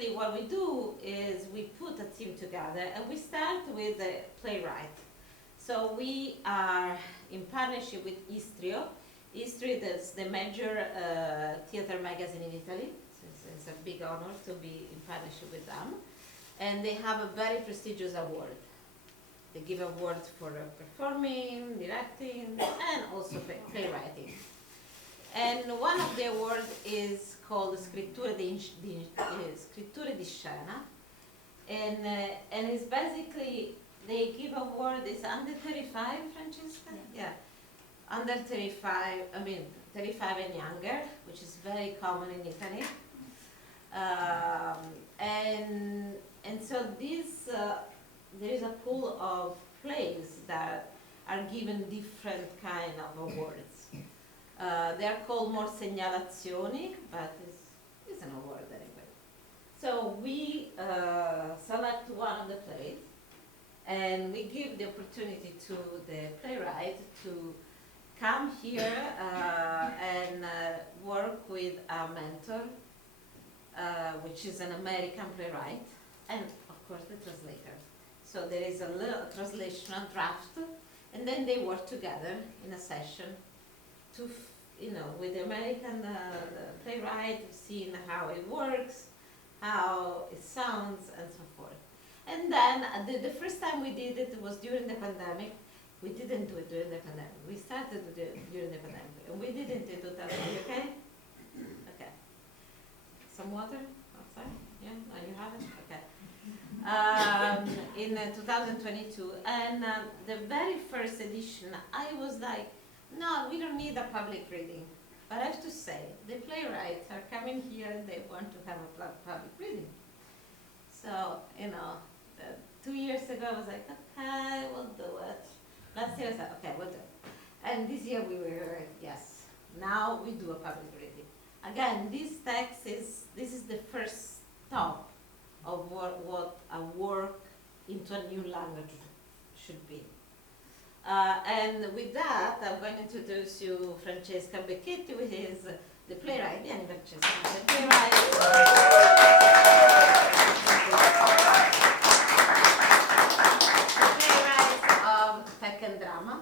usually what we do is we put a team together and we start with the playwright. So we are in partnership with Hystrio. Hystrio is the major theater magazine in Italy. It's a big honor to be in partnership with them. And they have a very prestigious award. They give awards for performing, directing, and also playwriting. And one of the awards is called Scritture di Scena. And it's basically, they give award, is under 35, Francesca? Yeah. Under 35, 35 and younger, which is very common in Italy. And so this, there is a pool of plays that are given different kind of awards. They are called more segnalazioni, but it's an award anyway. So we select one of the plays, and we give the opportunity to the playwright to come here and work with a mentor, which is an American playwright, and of course the translator. So there is a little translation, a draft, and then they work together in a session to, with the American playwright, seeing how it works, how it sounds, and so forth. And then the first time we did it was during the pandemic. We didn't do it during the pandemic. We started during the pandemic, and we didn't do it. Are you okay? Okay. Some water outside? Yeah? No, you have it? Okay. In 2022, and the very first edition, I was like, no, we don't need a public reading. But I have to say, the playwrights are coming here and they want to have a public reading. So, 2 years ago, I was like, okay, we'll do it. Last year I said, okay, we'll do it. And this year we were, yes, now we do a public reading. Again, this text this is the first stop of what a work into a new language should be. And with that, I'm going to introduce you Francesca Becchetti, who is the playwright. Vieni, Francesca, the playwright. Of Tekken Drama,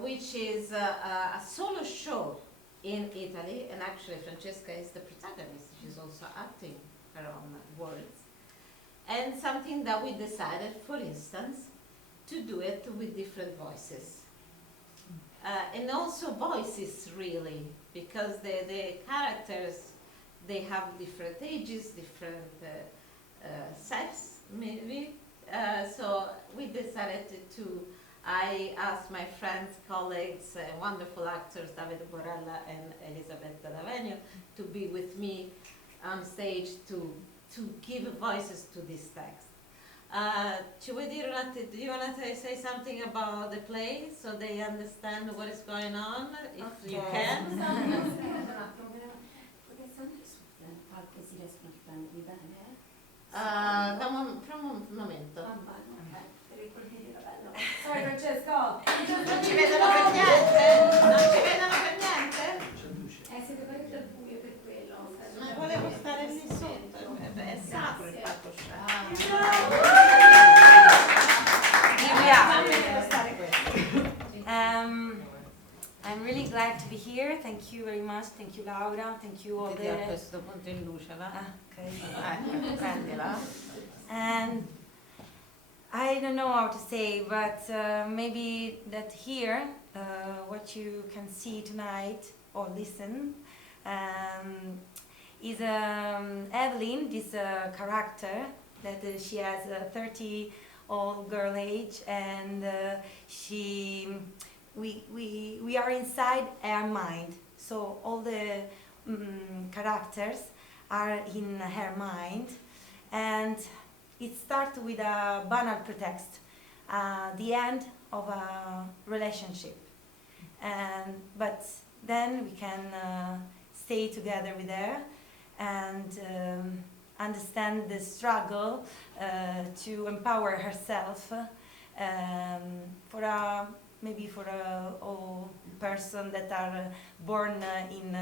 which is a solo show in Italy, and actually Francesca is the protagonist. She's also acting her own words. And something that we decided, for instance, to do it with different voices. And also voices, really, because the characters, they have different ages, different sex, maybe. So we decided I asked my friends, colleagues, wonderful actors, Davide Borella and Elisabetta D'Avenia, to be with me on stage to give voices to this text. Do you want to say something about the play so they understand what is going on, if you can? Fra un momento. Sorry Francesco! Non ci vedono per niente? Non ci vedono per niente? Siete parecchio al buio per quello. Ma volevo stare lì sotto, è sacro il palcoscenico. I'm really glad to be here. Thank you very much. Thank you, Laura. Thank you all a questo punto in luce, va? Okay. Prendila. And I don't know how to say, but maybe that here, what you can see tonight or listen, is Evelyn, this character that she has a 30-old girl age, and we are inside her mind. So all the characters are in her mind, and it starts with a banal pretext, the end of a relationship, but then we can stay together with her and understand the struggle to empower herself maybe for all person that are born in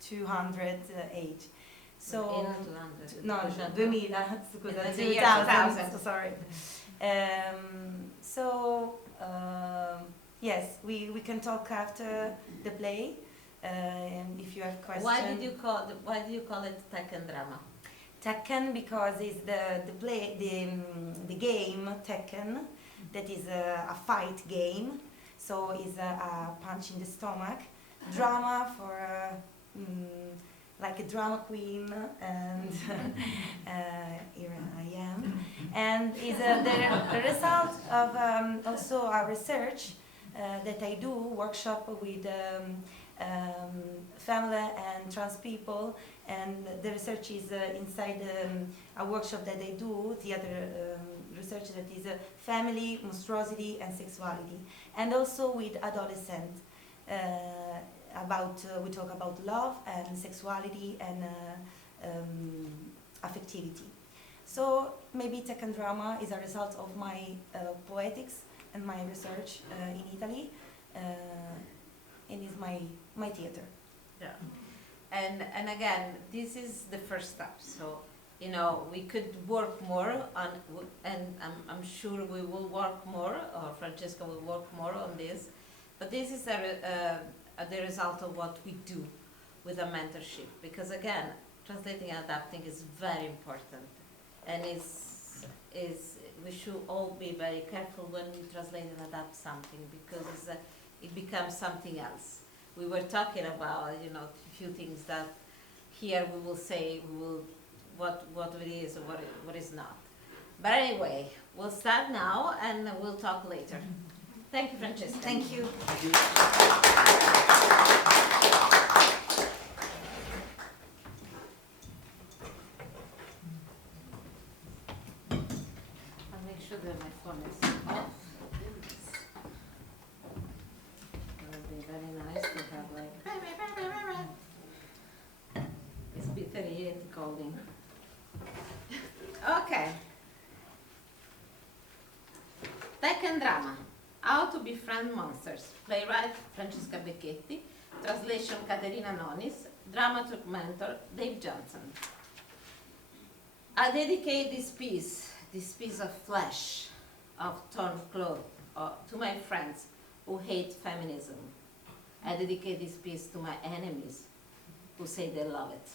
200 age. So, no, 200. 2000, scusa, In the year 2000, 2000. sorry. Yes, we can talk after the play, and if you have questions. Why do you call it Tekken Drama? Tekken because it's the play the game Tekken, that is a fight game, so it's a punch in the stomach. Drama for like a drama queen, and here I am, and is the result of also a research that I do workshop with family and trans people, and the research is inside a workshop that I do, theater research, that is family, monstrosity and sexuality, and also with adolescent. We talk about love and sexuality and affectivity. So maybe Tekken Drama is a result of my poetics and my research in Italy, and is my theater. Yeah. And again, this is the first step. So, you know, we could work more on, and I'm sure we will work more, or Francesca will work more on this. But this is the result of what we do with a mentorship, because again, translating and adapting is very important, and we should all be very careful when we translate and adapt something, because it becomes something else. We were talking about, you know, a few things that here we will say what it is or what is not. But anyway, we'll start now and we'll talk later. Thank you, Francesca. Thank you. I'll make sure that my phone is off. It would be very nice to have like it's B38 calling. Okay. Tekken Drama. How to Befriend Monsters. Playwright Francesca Becchetti. Translation Caterina Nonis. Dramaturg mentor Dave Johnson. I dedicate this piece of flesh, of torn cloth, to my friends who hate feminism. I dedicate this piece to my enemies who say they love it.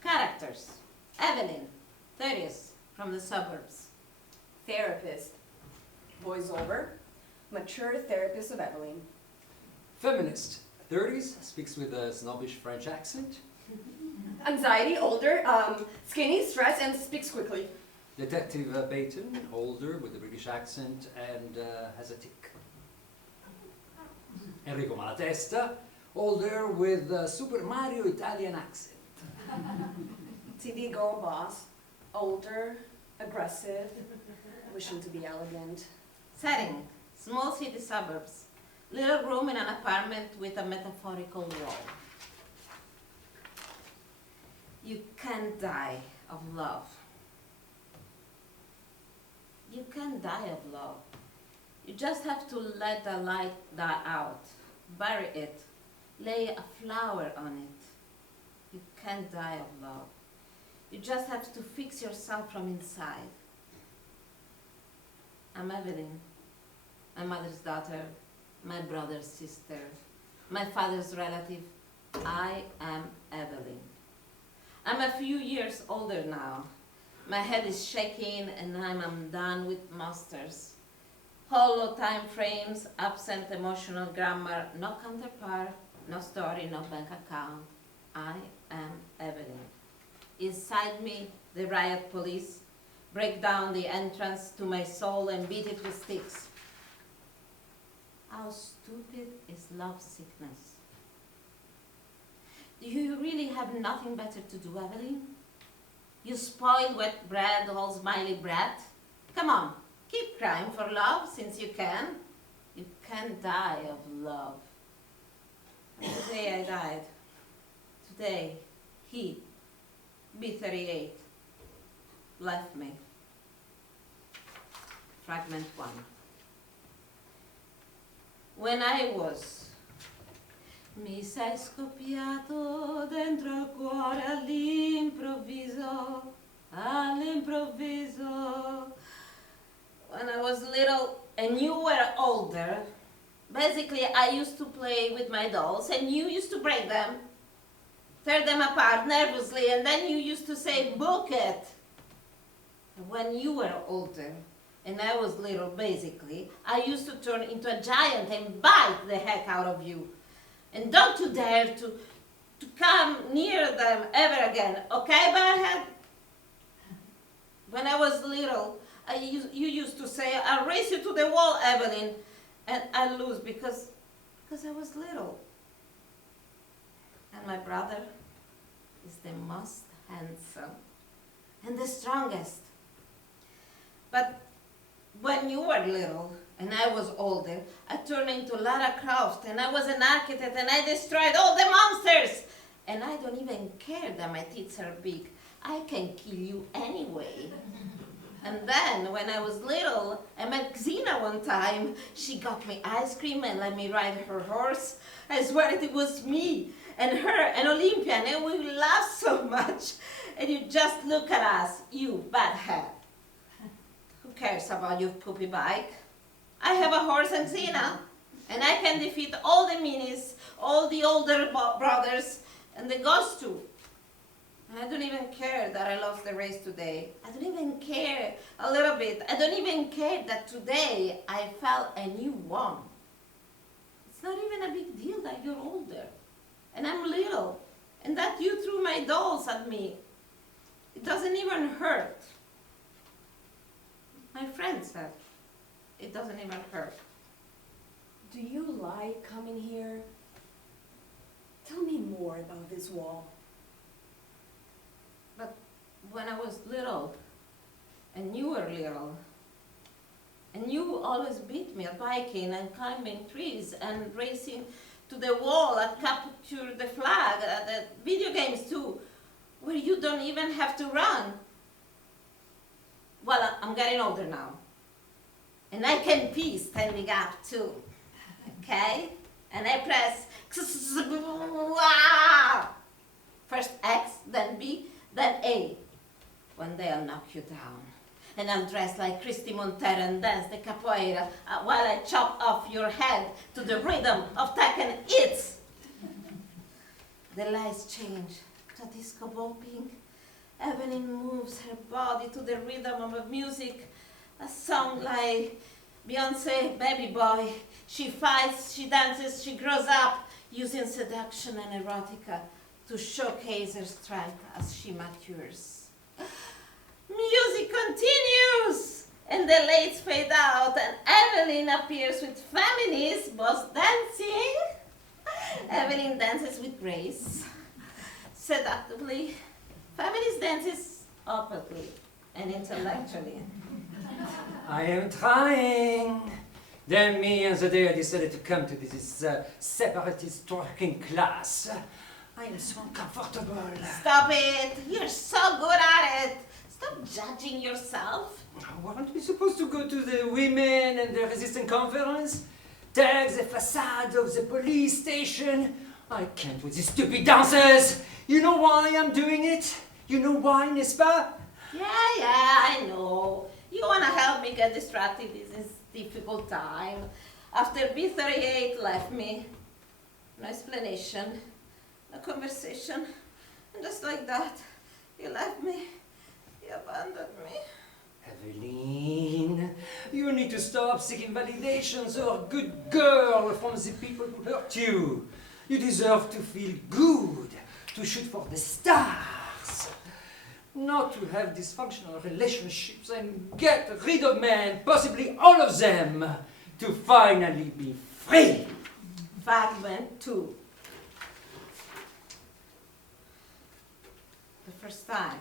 Characters. Evelyn, 30s, from the suburbs. Therapist, voiceover, mature therapist of Evelyn. Feminist, 30s, speaks with a snobbish French accent. Anxiety, older, skinny, stressed, and speaks quickly. Detective Peyton, older, with a British accent and has a tick. Enrico Malatesta, older, with a Super Mario Italian accent. TV girl boss, older, aggressive, wishing to be elegant. Setting, small city suburbs. Little room in an apartment with a metaphorical wall. You can't die of love. You can't die of love. You just have to let the light die out. Bury it. Lay a flower on it. You can't die of love. You just have to fix yourself from inside. I'm Evelyn, my mother's daughter, my brother's sister, my father's relative. I am Evelyn. I'm a few years older now. My head is shaking and I'm done with monsters. Hollow time frames, absent emotional grammar, no counterpart, no story, no bank account. I am Evelyn. Inside me, the riot police break down the entrance to my soul and beat it with sticks. How stupid is love sickness? Do you really have nothing better to do, Evelyn? You spoiled wet bread, all smiley brat. Come on, keep crying for love since you can. You can't die of love. And today I died. Today, he, B38, left me. Fragment 1. When I was Mi sei scoppiato dentro al cuore all'improvviso, all'improvviso. When I was little and you were older, basically I used to play with my dolls and you used to break them, tear them apart nervously, and then you used to say, book it. And when you were older and I was little, basically, I used to turn into a giant and bite the heck out of you. And don't you dare to come near them ever again, okay, Barhead? When I was little, you used to say, I'll race you to the wall, Evelyn, and I'll lose because I was little. And my brother is the most handsome and the strongest. But when you were little and I was older, I turned into Lara Croft and I was an architect and I destroyed all the monsters. And I don't even care that my teeth are big. I can kill you anyway. And then when I was little, I met Xena one time. She got me ice cream and let me ride her horse. I swear it was me and her and Olympia, and we laughed so much. And you just look at us, you bad head. Who cares about your poopy bike? I have a horse and Xena, and I can defeat all the minis, all the older brothers, and the ghosts too. And I don't even care that I lost the race today. I don't even care a little bit. I don't even care that today I fell and you won. It's not even a big deal that you're older and I'm little and that you threw my dolls at me. It doesn't even hurt. My friend said it doesn't even hurt. Do you like coming here? Tell me more about this wall. But when I was little, and you were little, and you always beat me at biking and climbing trees and racing to the wall at Capture the Flag, the video games too, where you don't even have to run. Well, I'm getting older now, and I can pee standing up too, okay? And I press first X, then B, then A. One day I'll knock you down. And I'll dress like Christy Montero and dance the capoeira while I chop off your head to the rhythm of Tekken Hits. The lights change to disco bopping. Evelyn moves her body to the rhythm of a music, a song like Beyonce, Baby Boy. She fights, she dances, she grows up, using seduction and erotica to showcase her strength as she matures. Music continues, and the lights fade out, and Evelyn appears with feminist boss dancing. Evelyn dances with grace, seductively. Feminist dances openly and intellectually. I am trying. Then me and the day I decided to come to this separatist talking class. I am so uncomfortable. Stop it! You're so good at it! Stop judging yourself. Weren't we supposed to go to the women and the resistance conference? Take the facade of the police station? I can't with these stupid dancers! You know why I'm doing it? You know why, n'est-ce pas? Yeah, I know. You want to help me get distracted in this difficult time. After B38 left me, no explanation, no conversation, and just like that, you left me, you abandoned me. Evelyn, you need to stop seeking validations or good girl from the people who hurt you. You deserve to feel good, to shoot for the stars, not to have dysfunctional relationships and get rid of men, possibly all of them, to finally be free. Fragment 2. The first time.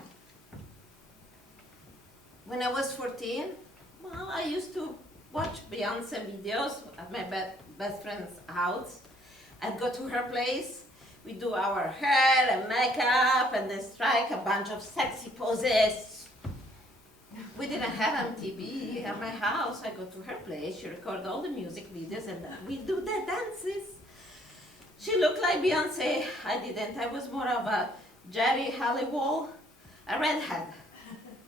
When I was 14, well, I used to watch Beyonce videos at my best friend's house. I'd go to her place, we do our hair and makeup and then strike a bunch of sexy poses. We didn't have MTV at my house. I go to her place, she record all the music videos and we do the dances. She looked like Beyonce. I didn't. I was more of a Jerry Halliwell, a redhead.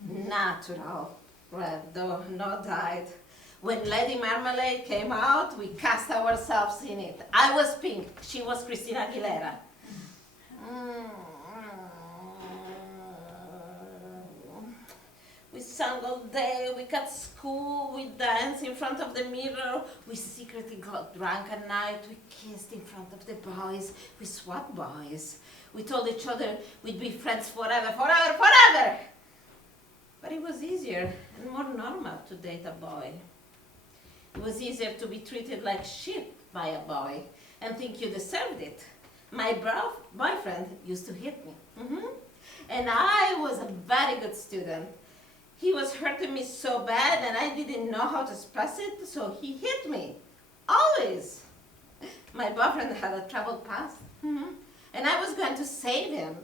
Natural red, though, not dyed. When Lady Marmalade came out, we cast ourselves in it. I was Pink. She was Christina Aguilera. We sang all day, we cut school, we danced in front of the mirror, we secretly got drunk at night, we kissed in front of the boys, we swapped boys. We told each other we'd be friends forever, forever, forever! But it was easier and more normal to date a boy. It was easier to be treated like shit by a boy and think you deserved it. My boyfriend used to hit me. And I was a very good student. He was hurting me so bad and I didn't know how to express it, so he hit me. Always. My boyfriend had a troubled past. And I was going to save him.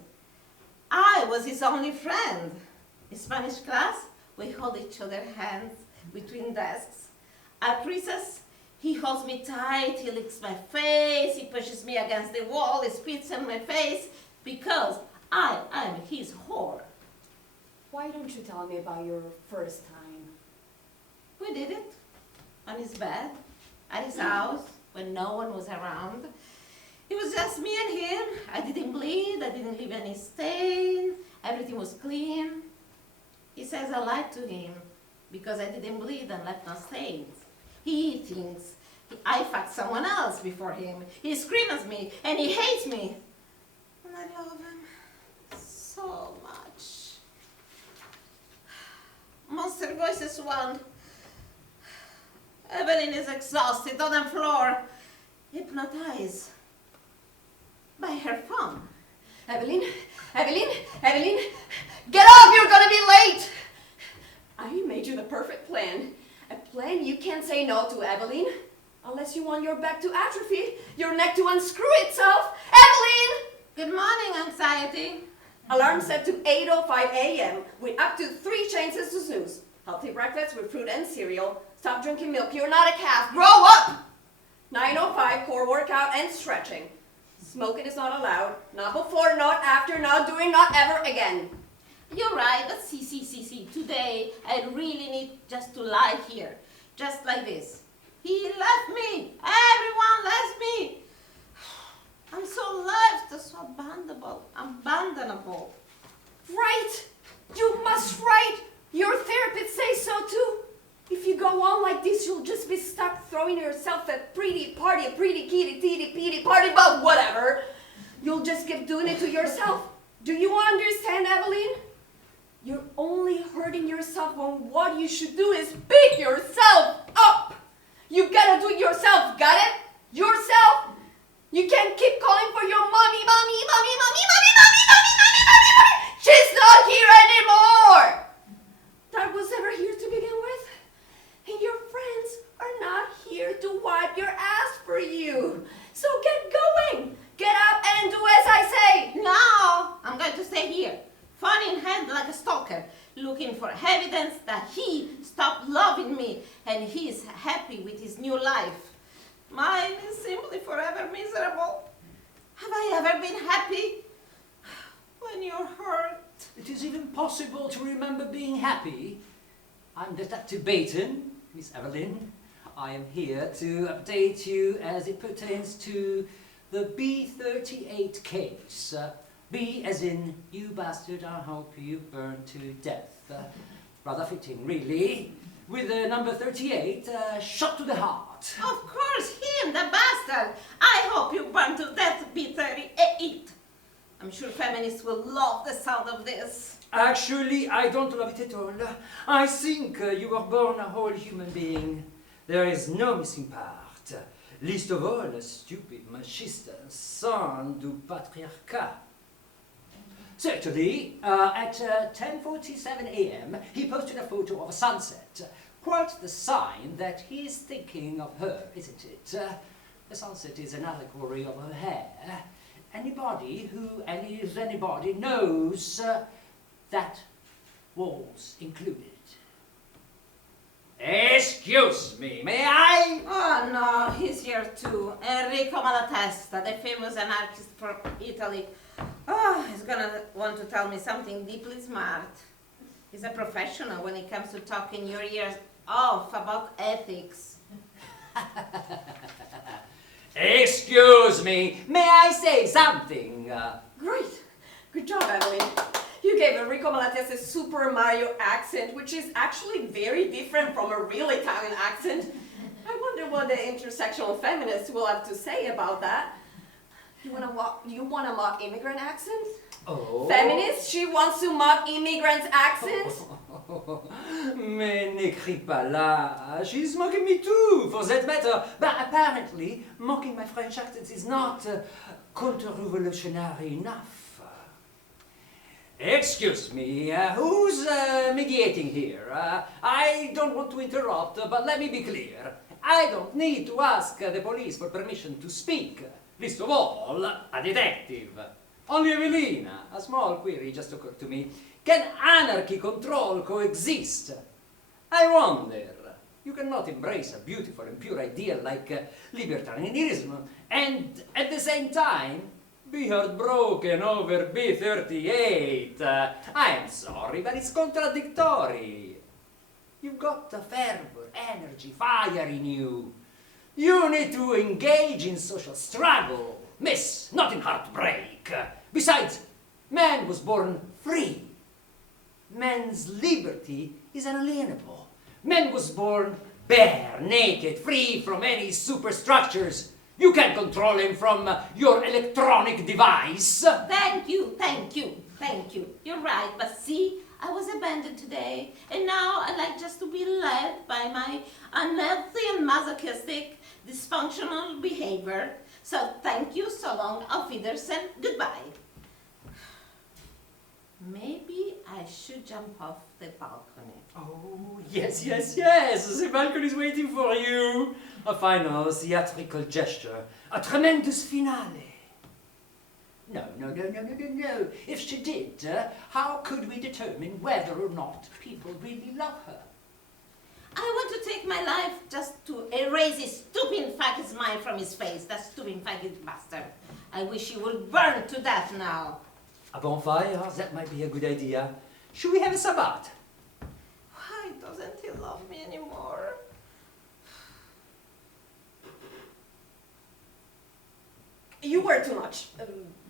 I was his only friend. In Spanish class, we hold each other's hands between desks. At recess, he holds me tight, he licks my face, he pushes me against the wall, he spits in my face, because I am his whore. Why don't you tell me about your first time? We did it. On his bed, at his house, when no one was around. It was just me and him. I didn't bleed, I didn't leave any stain, everything was clean. He says I lied to him because I didn't bleed and left no stains. He thinks I fucked someone else before him. He screams at me and he hates me. And I love him so much. Monster Voices 1. Evelyn is exhausted on the floor, hypnotized by her phone. Evelyn, get up, you're gonna be late! I made you the perfect plan. A plan you can't say no to, Evelyn. Unless you want your back to atrophy, your neck to unscrew itself. Evelyn! Good morning, anxiety. Alarm set to 8:05 a.m. with up to 3 chances to snooze. Healthy breakfast with fruit and cereal. Stop drinking milk, you're not a calf. Grow up! 9:05 core workout and stretching. Smoking is not allowed. Not before, not after, not doing, not ever again. You're right, but see, today I really need just to lie here, just like this. He left me, everyone left me. I'm so left, so abandonable. Right, you must write. Your therapist says so too. If you go on like this, you'll just be stuck throwing yourself at pretty party, a pretty kitty, teety, peety party, but whatever. You'll just keep doing it to yourself. Do you understand, Evelyn? You're only hurting yourself when what you should do is pick yourself up. You gotta do it yourself, got it? Yourself. You can't keep calling for your mommy. She's not here anymore. That was never here to begin with. And your friends are not here to wipe your ass for you. So get going. Get up and do as I say. No, I'm going to stay here, phone in hand like a stalker, looking for evidence that he stopped loving me and he's happy with his new life. Mine is simply forever miserable. Have I ever been happy? When you're hurt. It is even possible to remember being happy. I'm Detective Baton, Miss Evelyn. I am here to update you as it pertains to the B38 case. B as in, you bastard, I hope you burn to death. Rather fitting, really. With number 38, shot to the heart. Of course, him, the bastard. I hope you burn to death, B38. I'm sure feminists will love the sound of this. Actually, I don't love it at all. I think you were born a whole human being. There is no missing part. Least of all, a stupid, machiste son du patriarcat. Certainly, at 10:47 a.m., he posted a photo of a sunset. Quite the sign that he's thinking of her, isn't it? The sunset is an allegory of her hair. Anybody knows that was included. Excuse me, may I? Oh no, he's here too. Enrico Malatesta, the famous anarchist from Italy. Oh, he's gonna want to tell me something deeply smart. He's a professional when it comes to talking your ears off about ethics. Excuse me, may I say something? Great. Good job, Evelyn. You gave Enrico Malatesta a Super Mario accent, which is actually very different from a real Italian accent. I wonder what the intersectional feminists will have to say about that. You wanna mock immigrant accents? Oh. Feminist, she wants to mock immigrants' accents? Mais n'écris pas là. She's mocking me too, for that matter. But apparently, mocking my French accent is not counter-revolutionary enough. Excuse me, who's mediating here? I don't want to interrupt, but let me be clear. I don't need to ask the police for permission to speak. Least of all, a detective. Only Evelina, a small query just occurred to me. Can anarchy control coexist? I wonder. You cannot embrace a beautiful and pure ideal like libertarianism and at the same time be heartbroken over B38. I'm sorry, but it's contradictory. You've got the fervor, energy, fire in you. You need to engage in social struggle, miss, not in heartbreak. Besides, man was born free. Man's liberty is unalienable. Man was born bare, naked, free from any superstructures. You can't control him from your electronic device. Thank you, thank you, thank you. You're right, but see, I was abandoned today, and now I like just to be led by my unhealthy and masochistic, dysfunctional behavior. So thank you, so long, auf Wiedersehen, goodbye. Maybe I should jump off the balcony. Oh, yes, yes, yes. The balcony is waiting for you. A final theatrical gesture. A tremendous finale. No. If she did, how could we determine whether or not people really love her? I want to take my life just to erase his stupid fucking smile from his face, that stupid fucking bastard. I wish he would burn to death now. A bonfire? That might be a good idea. Should we have a sabbat? Why doesn't he love me anymore? You were too much.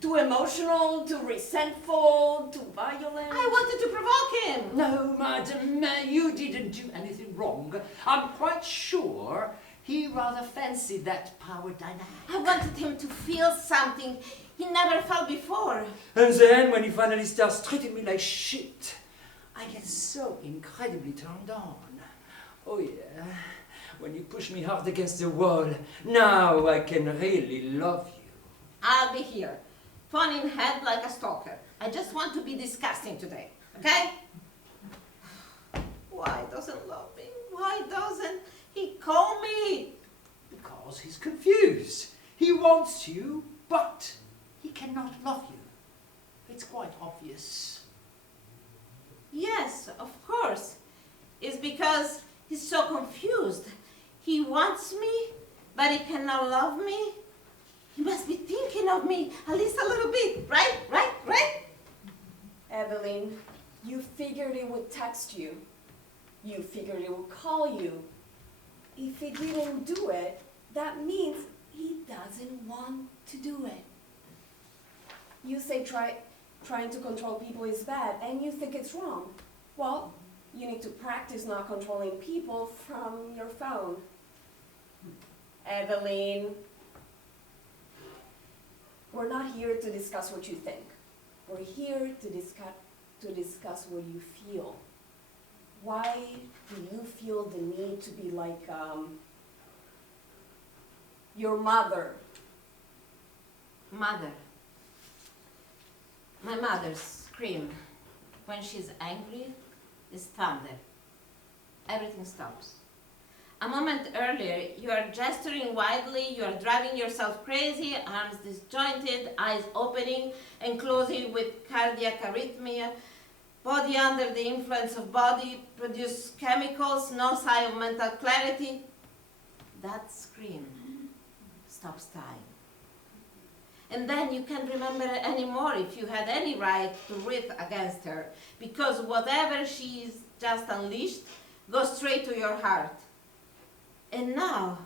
Too emotional, too resentful, too violent. I wanted to provoke him. No, madam, you didn't do anything wrong. I'm quite sure he rather fancied that power dynamic. I wanted him to feel something he never felt before. And then, when he finally starts treating me like shit, I get so incredibly turned on. Oh yeah, when you push me hard against the wall, now I can really love you. I'll be here, phone in head like a stalker. I just want to be disgusting today, okay? Why doesn't love me? Why doesn't he call me? Because he's confused. He wants you, but he cannot love you. It's quite obvious. Yes, of course. It's because he's so confused. He wants me, but he cannot love me. He must be thinking of me at least a little bit, right? Evelyn, you figured he would text you. You figured he would call you. If he didn't do it, that means he doesn't want to do it. You say trying to control people is bad, and you think it's wrong. Well, you need to practice not controlling people from your phone. Evelyn, we're not here to discuss what you think. We're here to discuss what you feel. Why do you feel the need to be like your mother? Mother. My mother's scream when she's angry is thunder. Everything stops. A moment earlier, you are gesturing wildly, you are driving yourself crazy, arms disjointed, eyes opening and closing with cardiac arrhythmia. Body under the influence of body, produce chemicals, no sign of mental clarity. That scream stops time. And then you can't remember anymore if you had any right to writ against her, because whatever she's just unleashed goes straight to your heart. And now,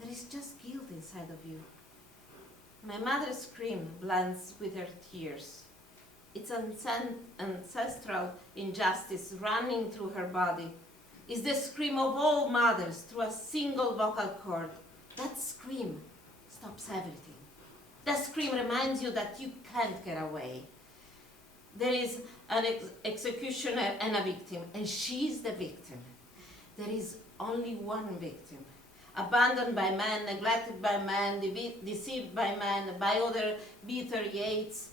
there is just guilt inside of you. My mother's scream blends with her tears. It's ancestral injustice running through her body. It's the scream of all mothers through a single vocal cord. That scream stops everything. That scream reminds you that you can't get away. There is an executioner and a victim, and she's the victim. There is only one victim. Abandoned by man, neglected by man, deceived by man, by other bitter yates,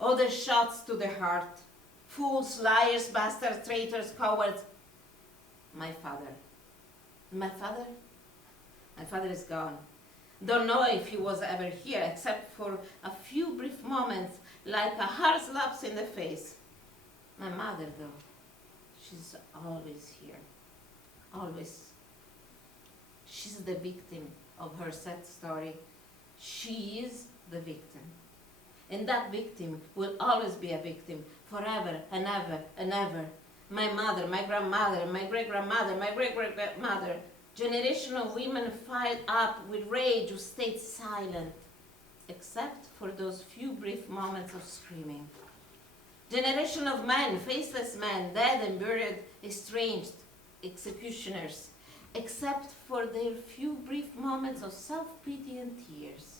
other shots to the heart. Fools, liars, bastards, traitors, cowards. My father. My father? My father is gone. Don't know if he was ever here, except for a few brief moments, like a hard slaps in the face. My mother, though, she's always here. Always. She's the victim of her sad story. She is the victim. And that victim will always be a victim, forever and ever and ever. My mother, my grandmother, my great-grandmother, my great-great-grandmother. Generation of women fired up with rage who stayed silent, except for those few brief moments of screaming. Generation of men, faceless men, dead and buried, estranged, executioners, except for their few brief moments of self-pity and tears.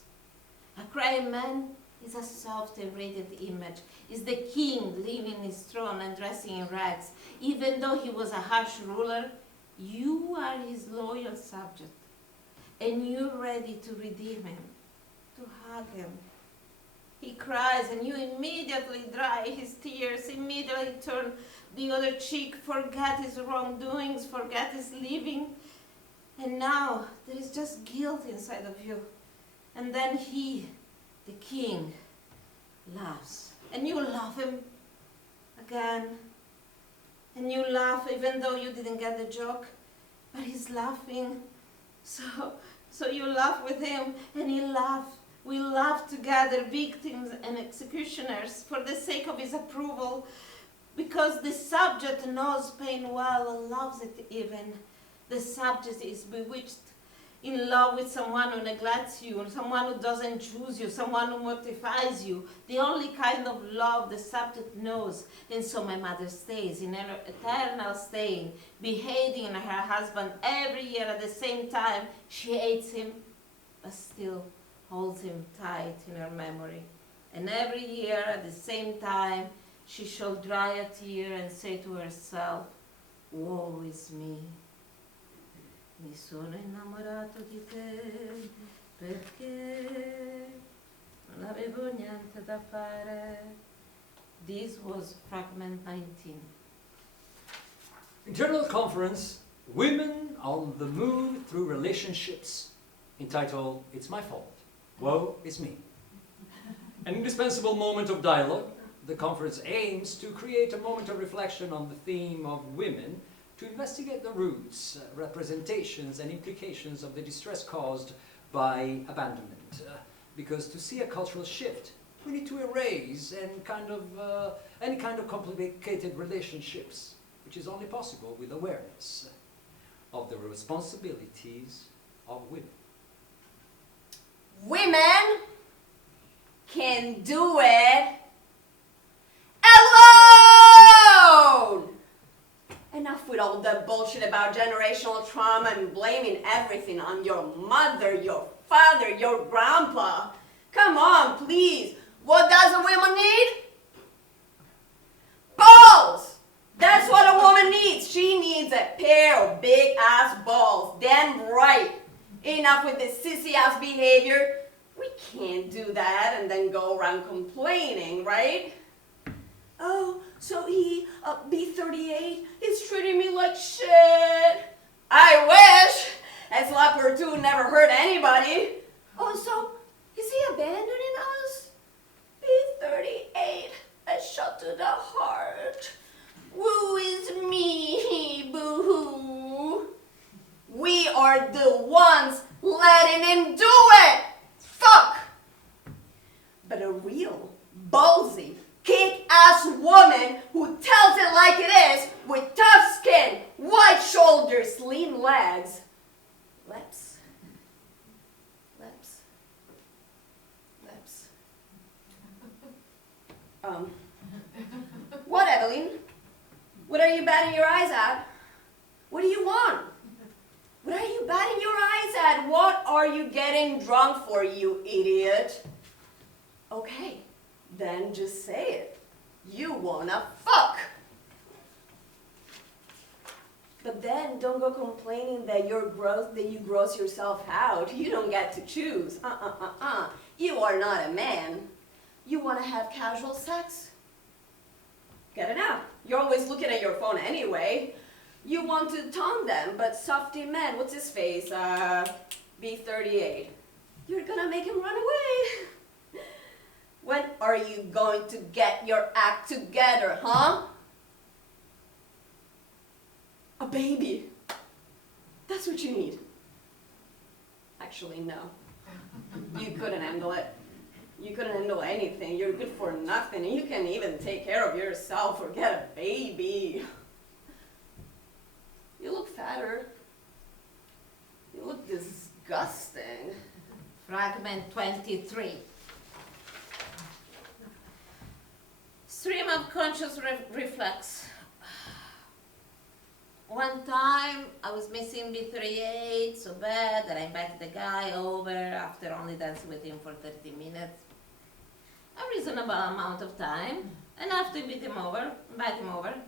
A crying man is a soft and radiant image, is the king leaving his throne and dressing in rags. Even though he was a harsh ruler, you are his loyal subject, and you're ready to redeem him, to hug him. He cries, and you immediately dry his tears, immediately turn the other cheek, forget his wrongdoings, forget his living. And now there is just guilt inside of you. And then he, the king, laughs. And you love him again. And you laugh even though you didn't get the joke. But he's laughing. So you laugh with him, and he laughs. We laugh together, victims and executioners, for the sake of his approval, because the subject knows pain well and loves it even. The subject is bewitched, in love with someone who neglects you, someone who doesn't choose you, someone who mortifies you, the only kind of love the subject knows. And so my mother stays in her eternal staying, behaving her husband every year at the same time. She hates him, but still holds him tight in her memory. And every year at the same time, she shall dry a tear and say to herself, woe is me. Mi sono innamorato di te perché non avevo niente da fare. This was fragment 19. Internal conference, Women on the Move Through Relationships, entitled It's My Fault, Woe is Me. An indispensable moment of dialogue, the conference aims to create a moment of reflection on the theme of women, to investigate the roots, representations and implications of the distress caused by abandonment. Because to see a cultural shift, we need to erase any kind of complicated relationships, which is only possible with awareness of the responsibilities of women. Women can do it alone! Enough with all the bullshit about generational trauma and blaming everything on your mother, your father, your grandpa. Come on, please. What does a woman need? Balls! That's what a woman needs. She needs a pair of big-ass balls. Damn right. Enough with this sissy-ass behavior. We can't do that and then go around complaining, right? Oh, so he, B38, is treating me like shit. I wish. A slap or two never hurt anybody. Oh, so is he abandoning us? B38, a shot to the heart. Woo is me, boo-hoo. We are the ones letting him do it. Fuck. But a real, ballsy, kick-ass woman who tells it like it is, with tough skin, wide shoulders, slim legs. Lips. What, Evelyn? What are you batting your eyes at? What do you want? What are you batting your eyes at? What are you getting drunk for, you idiot? Okay, then just say it. You wanna fuck. But then don't go complaining that you gross yourself out. You don't get to choose. You are not a man. You wanna have casual sex? Get it out. You're always looking at your phone anyway. You want to taunt them, but softy man, what's his face? B38. You're gonna make him run away. When are you going to get your act together, huh? A baby. That's what you need. Actually, no. You couldn't handle it. You couldn't handle anything. You're good for nothing. You can't even take care of yourself or get a baby. You look fatter. You look disgusting. Fragment 23. Stream of conscious reflex. One time I was missing B38 so bad that I invited the guy over after only dancing with him for 30 minutes. A reasonable amount of time. Enough to invite him over,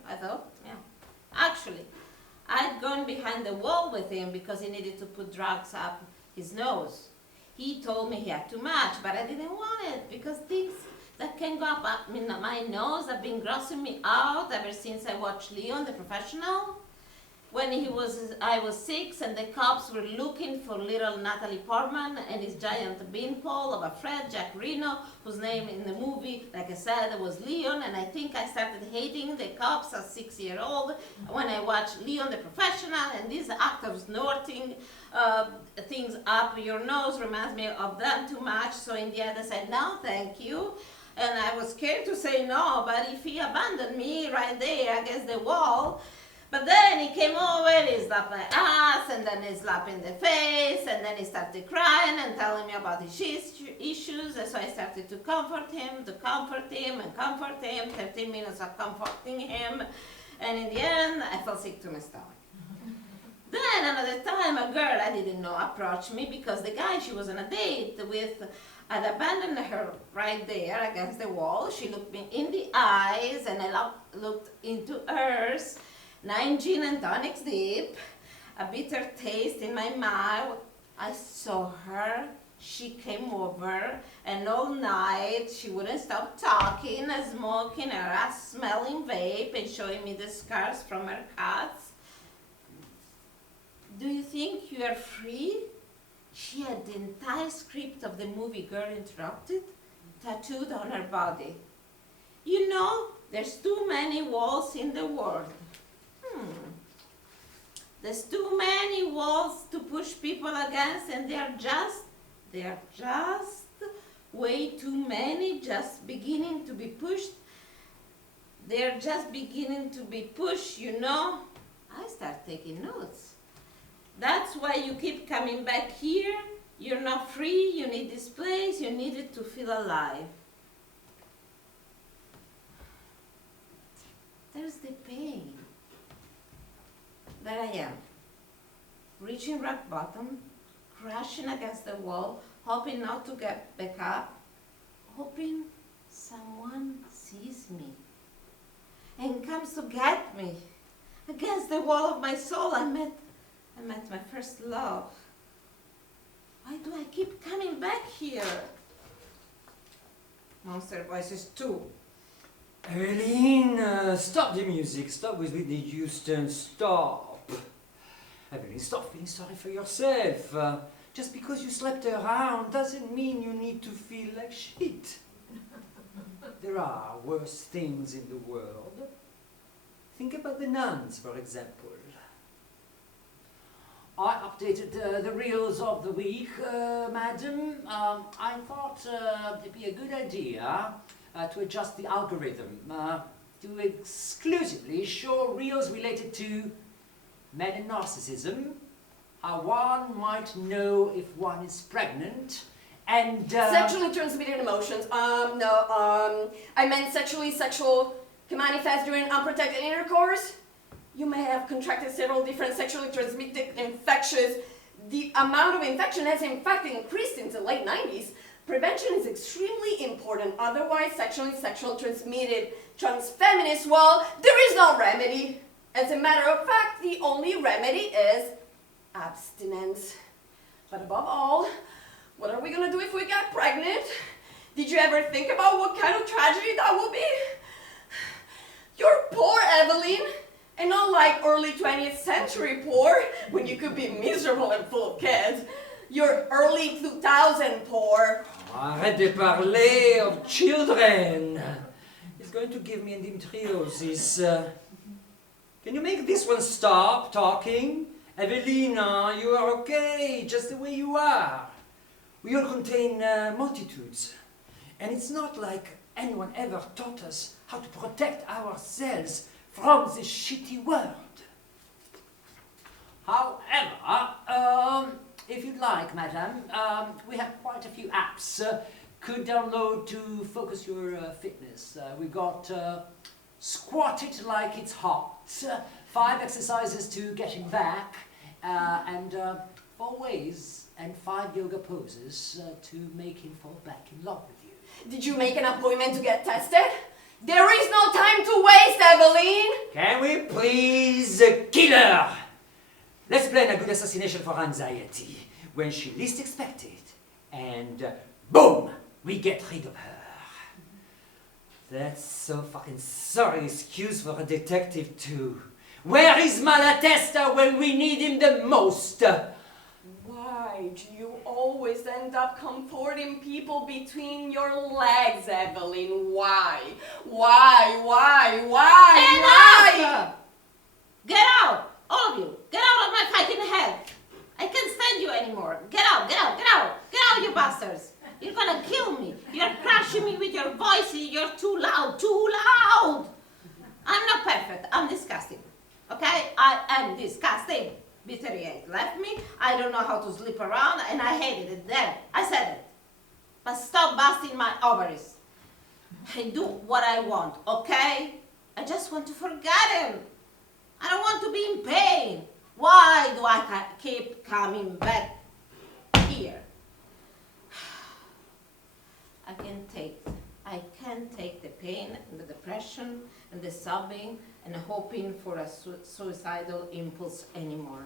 I thought, yeah. Actually, I'd gone behind the wall with him because he needed to put drugs up his nose. He told me he had too much, but I didn't want it because things that can go up my nose have been grossing me out ever since I watched Leon, the Professional. When I was 6 and the cops were looking for little Natalie Portman and his giant beanpole of a Fred Jack Reno, whose name in the movie, like I said, was Leon, and I think I started hating the cops as 6-year-old when I watched Leon the Professional, and this act of snorting things up your nose reminds me of them too much, so in the end I said, no, thank you. And I was scared to say no, but if he abandoned me right there against the wall, but then he came over, he slapped my ass, and then he slapped in the face, and then he started crying and telling me about his issues, and so I started to comfort him, and comfort him, 13 minutes of comforting him, and in the end, I fell sick to my stomach. Then another time, a girl I didn't know approached me because the guy she was on a date with had abandoned her right there against the wall. She looked me in the eyes, and I looked into hers. 9 gin and tonics deep, a bitter taste in my mouth. I saw her, she came over, and all night she wouldn't stop talking and smoking her ass-smelling vape and showing me the scars from her cuts. Do you think you are free? She had the entire script of the movie Girl Interrupted tattooed on her body. You know, there's too many walls in the world. There's too many walls to push people against, and they are just way too many, just beginning to be pushed. They're just beginning to be pushed, you know. I start taking notes. That's why you keep coming back here. You're not free, you need this place, you need it to feel alive. There's the pain. There I am, reaching rock bottom, crashing against the wall, hoping not to get back up, hoping someone sees me and comes to get me. Against the wall of my soul, I met my first love. Why do I keep coming back here? Monster Voices 2. Evelyn, stop the music, stop with Whitney Houston, stop. Evelyn, stop feeling sorry for yourself. Just because you slept around doesn't mean you need to feel like shit. there are worse things in the world. Think about the nuns, for example. I updated the reels of the week, madam. I thought it'd be a good idea to adjust the algorithm to exclusively show reels related to men and narcissism, how one might know if one is pregnant, and Sexually transmitted emotions. I meant sexual can manifest during unprotected intercourse. You may have contracted several different sexually transmitted infections. The amount of infection has in fact increased in the late 90s. Prevention is extremely important, otherwise sexually transmitted transfeminist, well, there is no remedy. As a matter of fact, the only remedy is abstinence. But above all, what are we gonna do if we get pregnant? Did you ever think about what kind of tragedy that would be? You're poor, Evelyn. And not like early 20th century poor, when you could be miserable and full of kids. You're early 2000 poor. Arrête de parler of children. It's going to give me endometriosis. Can you make this one stop talking? Evelina, you are okay, just the way you are. We all contain multitudes. And it's not like anyone ever taught us how to protect ourselves from this shitty world. However, if you'd like, madam, we have quite a few apps could download to focus your fitness. We've got Squat It Like It's Hot, 5 exercises to getting back, and 4 ways and 5 yoga poses to make him fall back in love with you. Did you make an appointment to get tested? There is no time to waste, Evelyn! Can we please kill her? Let's plan a good assassination for anxiety when she least expects it. And boom, we get rid of her. That's so fucking sorry excuse for a detective too. Where is Malatesta when we need him the most? Why do you always end up comforting people between your legs, Evelyn? Why? Enough! Get out! All of you! Get out of my fucking head! I can't stand you anymore! Get out! Get out! Get out! Get out, you bastards! You're gonna kill me! You're crushing me with your voices! You're too loud! Too loud! I'm not perfect. I'm disgusting. Okay? I am disgusting. Bittery left me. I don't know how to sleep around and I hated it then. I said it. But stop busting my ovaries. I do what I want, okay? I just want to forget him. I don't want to be in pain. Why do I keep coming back here? I can't take the pain and the depression and the sobbing and hoping for a suicidal impulse anymore.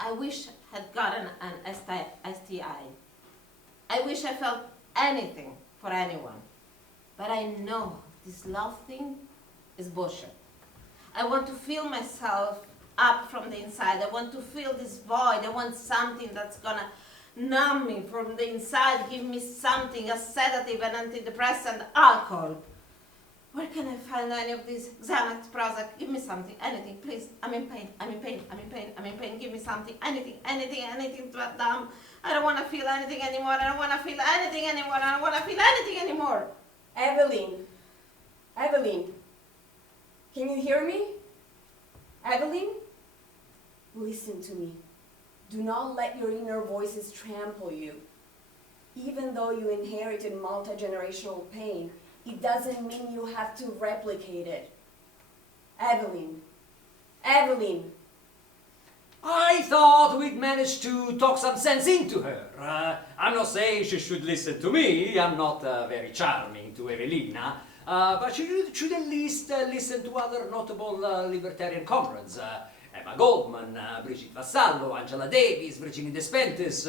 I wish I had gotten an STI. I wish I felt anything for anyone. But I know this love thing is bullshit. I want to feel myself up from the inside. I want to feel this void. I want something that's gonna numb me from the inside, give me something, a sedative, an antidepressant, alcohol. Where can I find any of these Xanax, Prozac? Give me something, anything, please. I'm in pain, I'm in pain, I'm in pain, I'm in pain. Give me something, anything but dumb. I don't want to feel anything anymore. I don't want to feel anything anymore. I don't want to feel anything anymore. Evelyn, can you hear me? Evelyn, listen to me. Do not let your inner voices trample you. Even though you inherited multi-generational pain, it doesn't mean you have to replicate it. Evelyn. I thought we'd managed to talk some sense into her. I'm not saying she should listen to me. I'm not very charming to Evelina. But she should at least listen to other notable libertarian comrades. Emma Goldman, Brigitte Vassallo, Angela Davis, Virginie Despentes.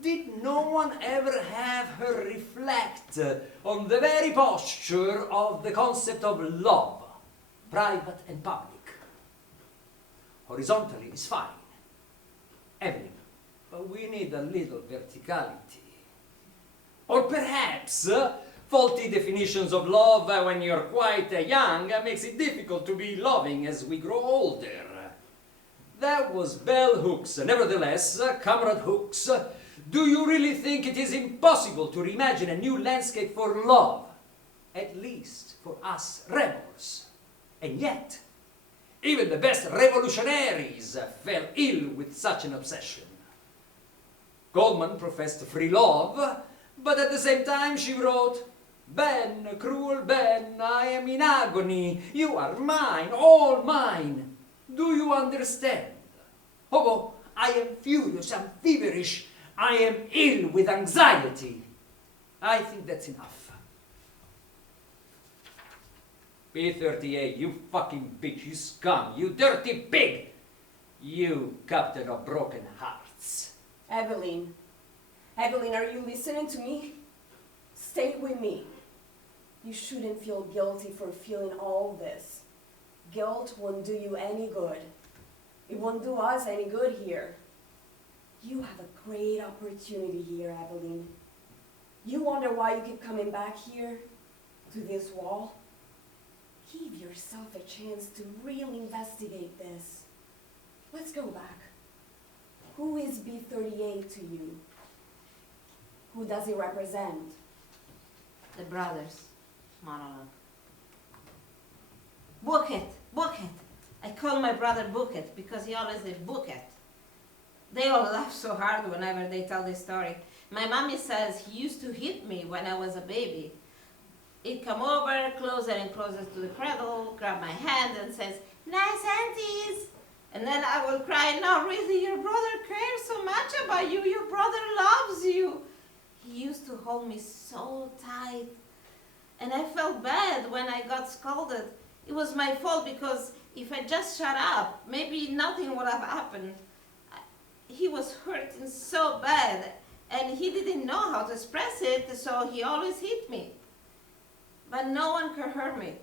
Did no one ever have her reflect on the very posture of the concept of love, private and public? Horizontally is fine, Evelyn, but we need a little verticality. Or perhaps faulty definitions of love when you're quite young makes it difficult to be loving as we grow older. That was bell hooks. Nevertheless, Comrade Hooks, do you really think it is impossible to reimagine a new landscape for love? At least for us rebels. And yet, even the best revolutionaries fell ill with such an obsession. Goldman professed free love, but at the same time she wrote, Ben, cruel Ben, I am in agony. You are mine, all mine. Do you understand? Hobo, I am furious, I'm feverish. I am ill with anxiety. I think that's enough. B-38, you fucking bitch, you scum, you dirty pig. You captain of broken hearts. Evelyn, are you listening to me? Stay with me. You shouldn't feel guilty for feeling all this. Guilt won't do you any good. It won't do us any good here. You have a great opportunity here, Evelyn. You wonder why you keep coming back here, to this wall? Give yourself a chance to really investigate this. Let's go back. Who is B-38 to you? Who does it represent? The brothers. Monologue. Book it. I call my brother Book It because he always said book it. They all laugh so hard whenever they tell this story. My mommy says he used to hit me when I was a baby. He'd come over closer and closer to the cradle, grab my hand and says, nice aunties. And then I will cry, no, really, your brother cares so much about you. Your brother loves you. He used to hold me so tight. And I felt bad when I got scolded. It was my fault because if I just shut up, maybe nothing would have happened. He was hurting so bad and he didn't know how to express it, so he always hit me. But no one could hurt me.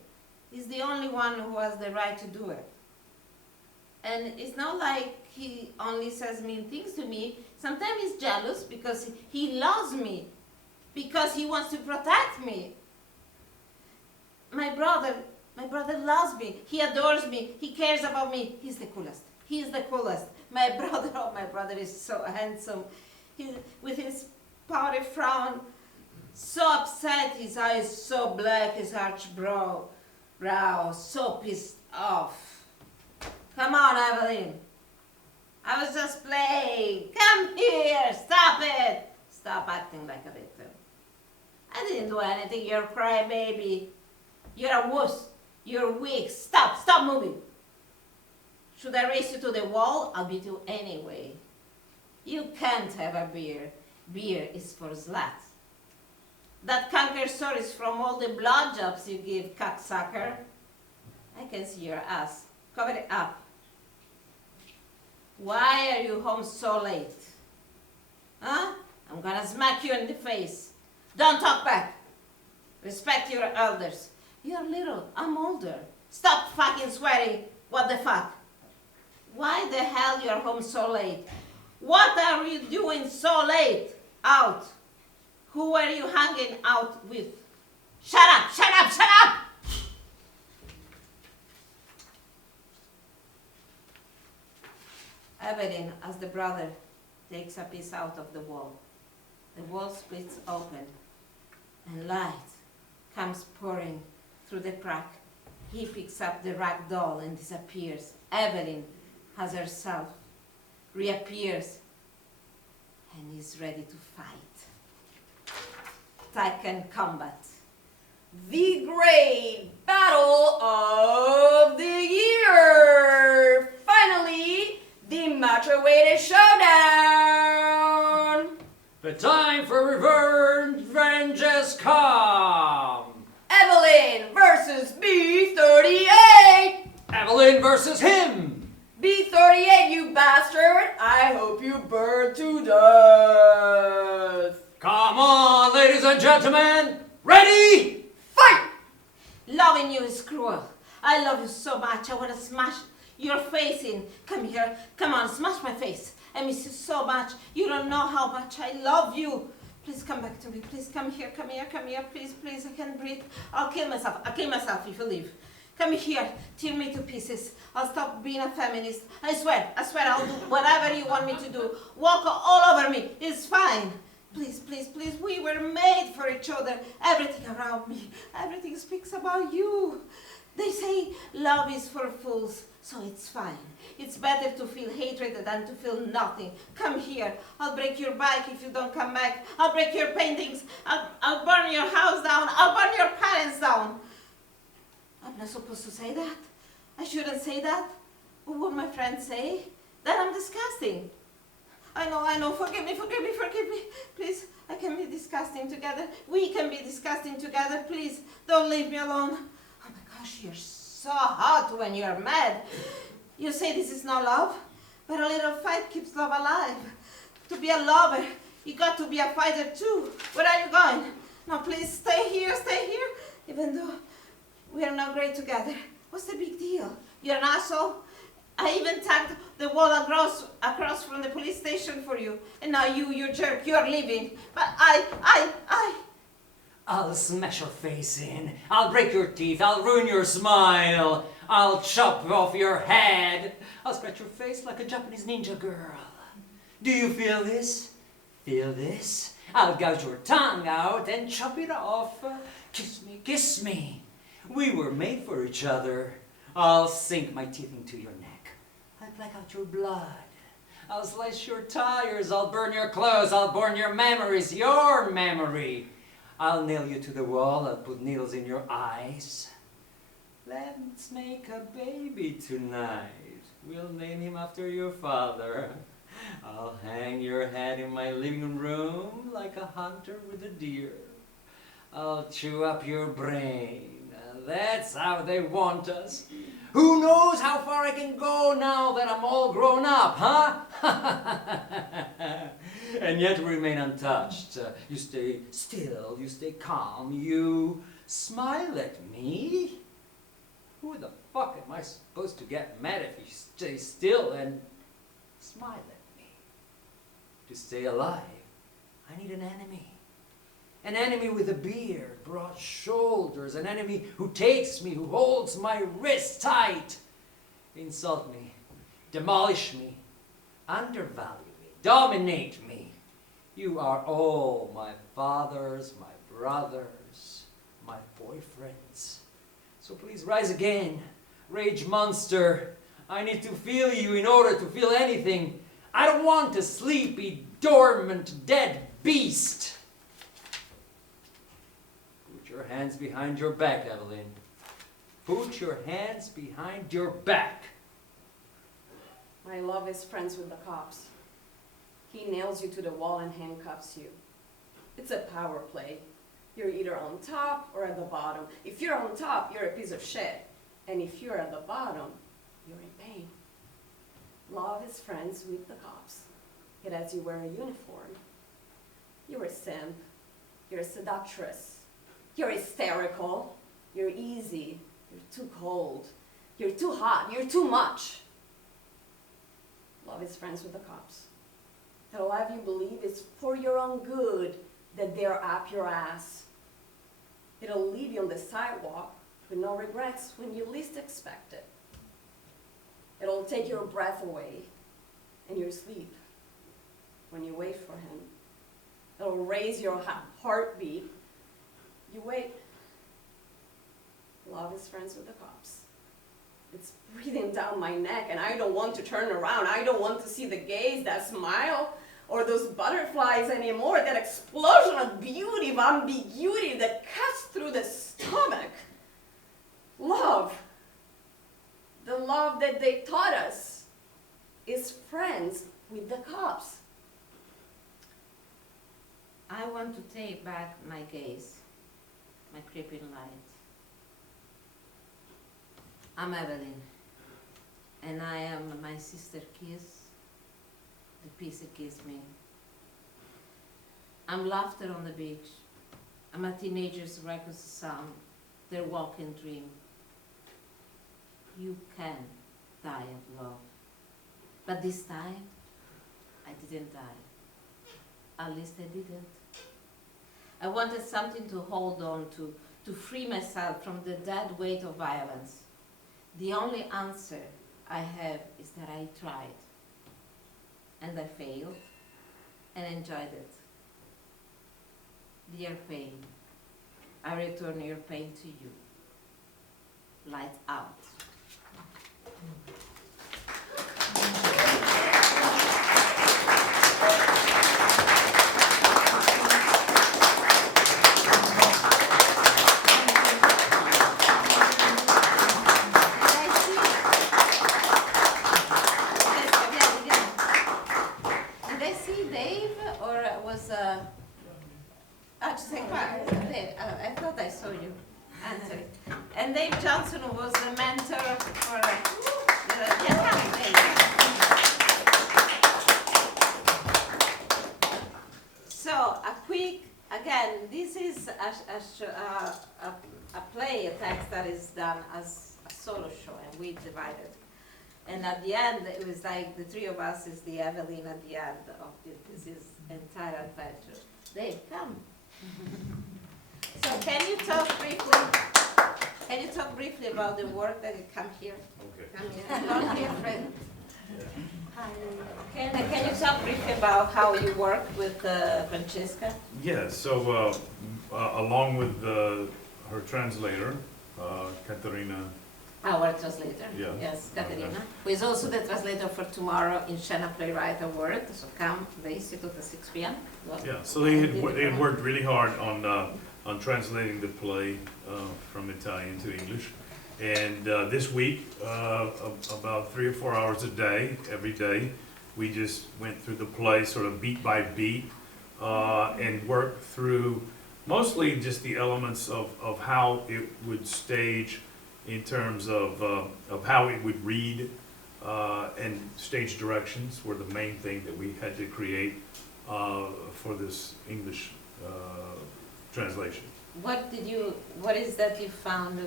He's the only one who has the right to do it. And it's not like he only says mean things to me. Sometimes he's jealous because he loves me, because he wants to protect me. My brother loves me. He adores me. He cares about me. He's the coolest. He's the coolest. My brother is so handsome. With his pouty frown, so upset, his eyes so black, his arched brow, so pissed off. Come on, Evelyn. I was just playing. Come here. Stop it. Stop acting like a victim. I didn't do anything. You're a crybaby. You're a wuss. You're weak. Stop moving. Should I race you to the wall? I'll beat you anyway. You can't have a beer. Beer is for sluts. That conquer sore is from all the blowjobs you give, cocksucker. I can see your ass. Cover it up. Why are you home so late? Huh? I'm gonna smack you in the face. Don't talk back. Respect your elders. You're little, I'm older. Stop fucking swearing. What the fuck? Why the hell you're home so late? What are you doing so late? Out. Who are you hanging out with? Shut up! Evelyn, as the brother, takes a piece out of the wall. The wall splits open, and light comes pouring through the crack. He picks up the rag doll and disappears. Evelyn, as herself, reappears and is ready to fight. Tekken combat. The great battle of the year! Finally, the much-awaited showdown! The time for revenge has come! Evelyn versus B-38! Evelyn versus him! B-38, you bastard! I hope you burn to death! Come on, ladies and gentlemen! Ready? Fight! Loving you is cruel. I love you so much. I want to smash your face in. Come here. Come on, smash my face. I miss you so much. You don't know how much I love you. Please come back to me. Please come here, come here, come here. Please, please, I can't breathe. I'll kill myself if you leave. Come here, tear me to pieces. I'll stop being a feminist. I swear, I'll do whatever you want me to do. Walk all over me, it's fine. Please, please, please, we were made for each other. Everything around me, everything speaks about you. They say love is for fools, so it's fine. It's better to feel hatred than to feel nothing. Come here, I'll break your bike if you don't come back. I'll break your paintings. I'll burn your house down. I'll burn your parents down. I'm not supposed to say that. I shouldn't say that. What would my friends say? That I'm disgusting. I know, forgive me. Please, I can be disgusting together. We can be disgusting together. Please, don't leave me alone. Oh my gosh, you're so hot when you're mad. You say this is not love, but a little fight keeps love alive. To be a lover, you got to be a fighter too. Where are you going? No, please, stay here. Even though we are not great together. What's the big deal? You're an asshole. I even tagged the wall across from the police station for you. And now you jerk, you're leaving. But I'll smash your face in. I'll break your teeth. I'll ruin your smile. I'll chop off your head. I'll scratch your face like a Japanese ninja girl. Do you feel this? Feel this? I'll gouge your tongue out and chop it off. Kiss me. We were made for each other. I'll sink my teeth into your neck. I'll black out your blood. I'll slice your tires. I'll burn your clothes. I'll burn your memories, your memory. I'll nail you to the wall. I'll put needles in your eyes. Let's make a baby tonight. We'll name him after your father. I'll hang your head in my living room like a hunter with a deer. I'll chew up your brain. That's how they want us. Who knows how far I can go now that I'm all grown up, huh? And yet remain untouched. You stay still, you stay calm, you smile at me. Who the fuck am I supposed to get mad if you stay still and smile at me? To stay alive, I need an enemy. An enemy with a beard, broad shoulders, an enemy who takes me, who holds my wrist tight. Insult me, demolish me, undervalue me, dominate me. You are all my fathers, my brothers, my boyfriends. So please rise again, rage monster. I need to feel you in order to feel anything. I don't want a sleepy, dormant, dead beast. Put your hands behind your back, Evelyn. Put your hands behind your back. My love is friends with the cops. He nails you to the wall and handcuffs you. It's a power play. You're either on top or at the bottom. If you're on top, you're a piece of shit. And if you're at the bottom, you're in pain. Love is friends with the cops. It has you wear a uniform. You're a simp. You're a seductress. You're hysterical. You're easy. You're too cold. You're too hot. You're too much. Love is friends with the cops. It'll have you believe it's for your own good that they're up your ass. It'll leave you on the sidewalk with no regrets when you least expect it. It'll take your breath away and your sleep when you wait for him. It'll raise your heartbeat. You wait. Love is friends with the cops. It's breathing down my neck and I don't want to turn around. I don't want to see the gaze, that smile, or those butterflies anymore, that explosion of beauty, of ambiguity that cuts through the stomach. Love, the love that they taught us, is friends with the cops. I want to take back my gaze, my creeping light. I'm Evelyn, and I am my sister Kiss, the piece that kissed me. I'm laughter on the beach. I'm a teenager's reckless sound, their walking dream. You can die of love, but this time, I didn't die. At least I didn't. I wanted something to hold on to free myself from the dead weight of violence. The only answer I have is that I tried, and I failed, and enjoyed it. Dear pain, I return your pain to you. Light out. I thought I saw you answer. And Dave Johnson was the mentor for So a quick, again, this is a play, a text that is done as a solo show, and we divided. And at the end, it was like the three of us is the Evelyn at the end of this entire adventure. Dave, come. So can you talk briefly about the work that you come here? Okay. Come here. Don't be afraid. Hi. Can you talk briefly about how you work with Francesca? Yeah, so along with her translator, Caterina. Our translator, Yeah. yes, Caterina, who is also the translator for tomorrow In Scena Playwright Award. So come, the Institute at 6 p.m. Yeah, so they had worked really hard on translating the play from Italian to English. And this week, about 3 or 4 hours a day, every day, we just went through the play sort of beat by beat and worked through mostly just the elements of how it would stage in terms of how it would read, and stage directions were the main thing that we had to create for this English translation. What is that you found,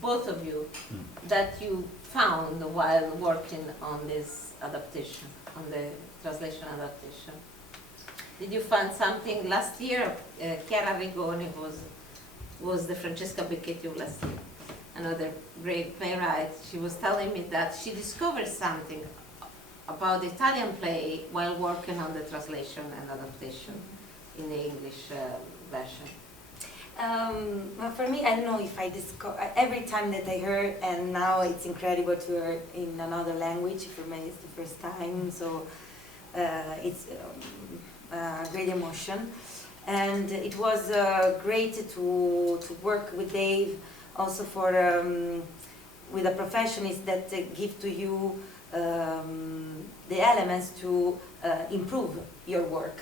both of you, that you found while working on this adaptation, on the translation adaptation? Did you find something? Last year, Chiara Rigoni was the Francesca Becchetti of last year. Another great playwright. She was telling me that she discovered something about the Italian play while working on the translation and adaptation in the English version. Well, for me, I don't know if I discover every time that I heard, and now it's incredible to hear in another language. For me, it's the first time, so it's a great emotion, and it was great to work with Dave. Also for with a professionist that give to you the elements to improve your work,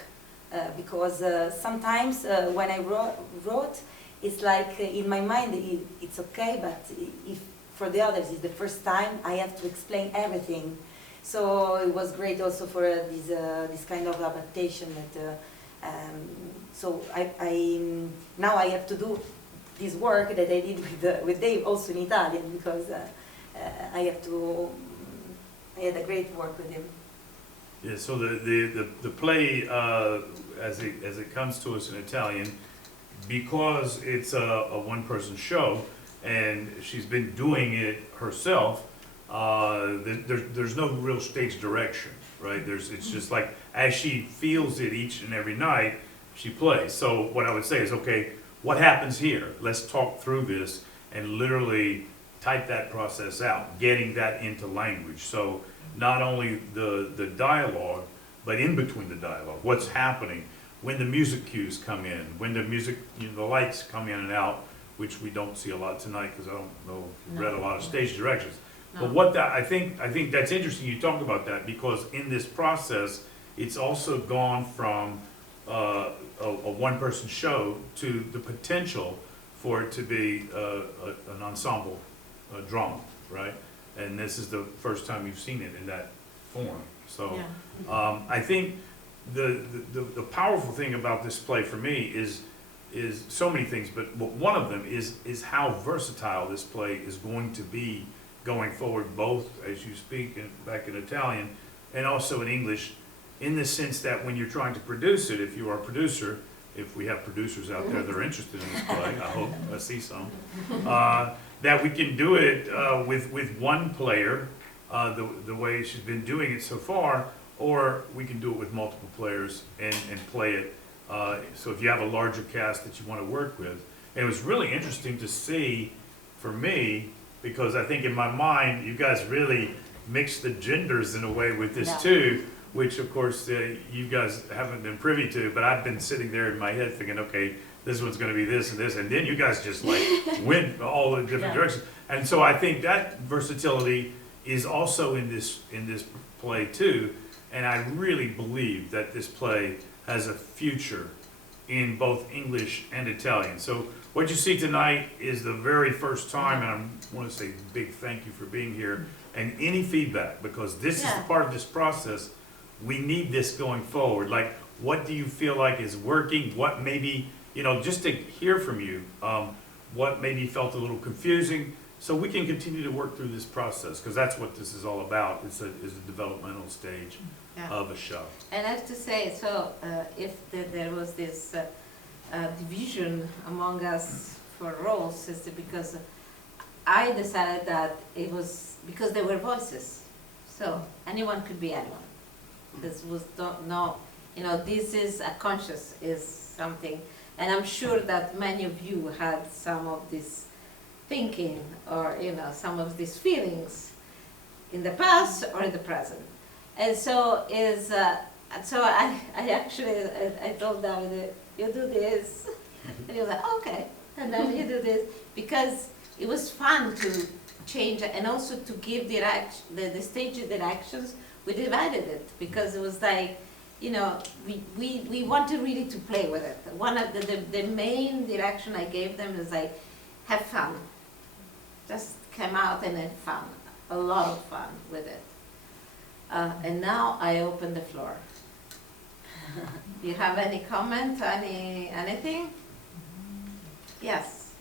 because sometimes when I wrote, it's like in my mind it's okay, but if for the others it's the first time, I have to explain everything. So it was great also for this kind of adaptation. That so now I have to do this work that I did with Dave also in Italian, because I had a great work with him. Yeah, so the play as it comes to us in Italian, because it's a one-person show and she's been doing it herself, there's no real stage direction, right? It's just like as she feels it each and every night, she plays. So what I would say is, okay, what happens here? Let's talk through this and literally type that process out, getting that into language. So not only the dialogue, but in between the dialogue, what's happening, when the music cues come in, when the music, the lights come in and out, which we don't see a lot tonight because I don't know if you've read a lot of stage directions. No. But what that, I think that's interesting you talk about that, because in this process, it's also gone from a one-person show to the potential for it to be an ensemble drama, right? And this is the first time you've seen it in that form. So yeah. I think the powerful thing about this play for me is so many things, but one of them is how versatile this play is going to be going forward, both as you speak back in Italian and also in English, in the sense that when you're trying to produce it, if you are a producer, if we have producers out there that are interested in this play, I hope, I see some, that we can do it with one player, the way she's been doing it so far, or we can do it with multiple players and play it. So if you have a larger cast that you want to work with. And it was really interesting to see, for me, because I think in my mind, you guys really mixed the genders in a way with this too, which of course you guys haven't been privy to, but I've been sitting there in my head thinking, okay, this one's gonna be this and this, and then you guys just like went all the different directions. And so I think that versatility is also in this play too, and I really believe that this play has a future in both English and Italian. So what you see tonight is the very first time, and I want to say a big thank you for being here, and any feedback, because this is part of this process. We need this going forward. Like, what do you feel like is working? What maybe, you know, just to hear from you, what maybe felt a little confusing, so we can continue to work through this process, because that's what this is all about. It's a developmental stage of a show. And I have to say, so if there was this division among us for roles, it's because I decided that it was because there were voices. So anyone could be anyone. This was no, you know, this is a conscious, is something, and I'm sure that many of you had some of this thinking, or you know, some of these feelings in the past or in the present. And so so I actually I told Davide, you do this, and he was like, okay, and then you do this, because it was fun to change and also to give the stage directions. We divided it because it was like, you know, we wanted really to play with it. One of the main direction I gave them is like, have fun. Just come out and have fun. A lot of fun with it. And now I open the floor. Do you have any comment, anything? Yes.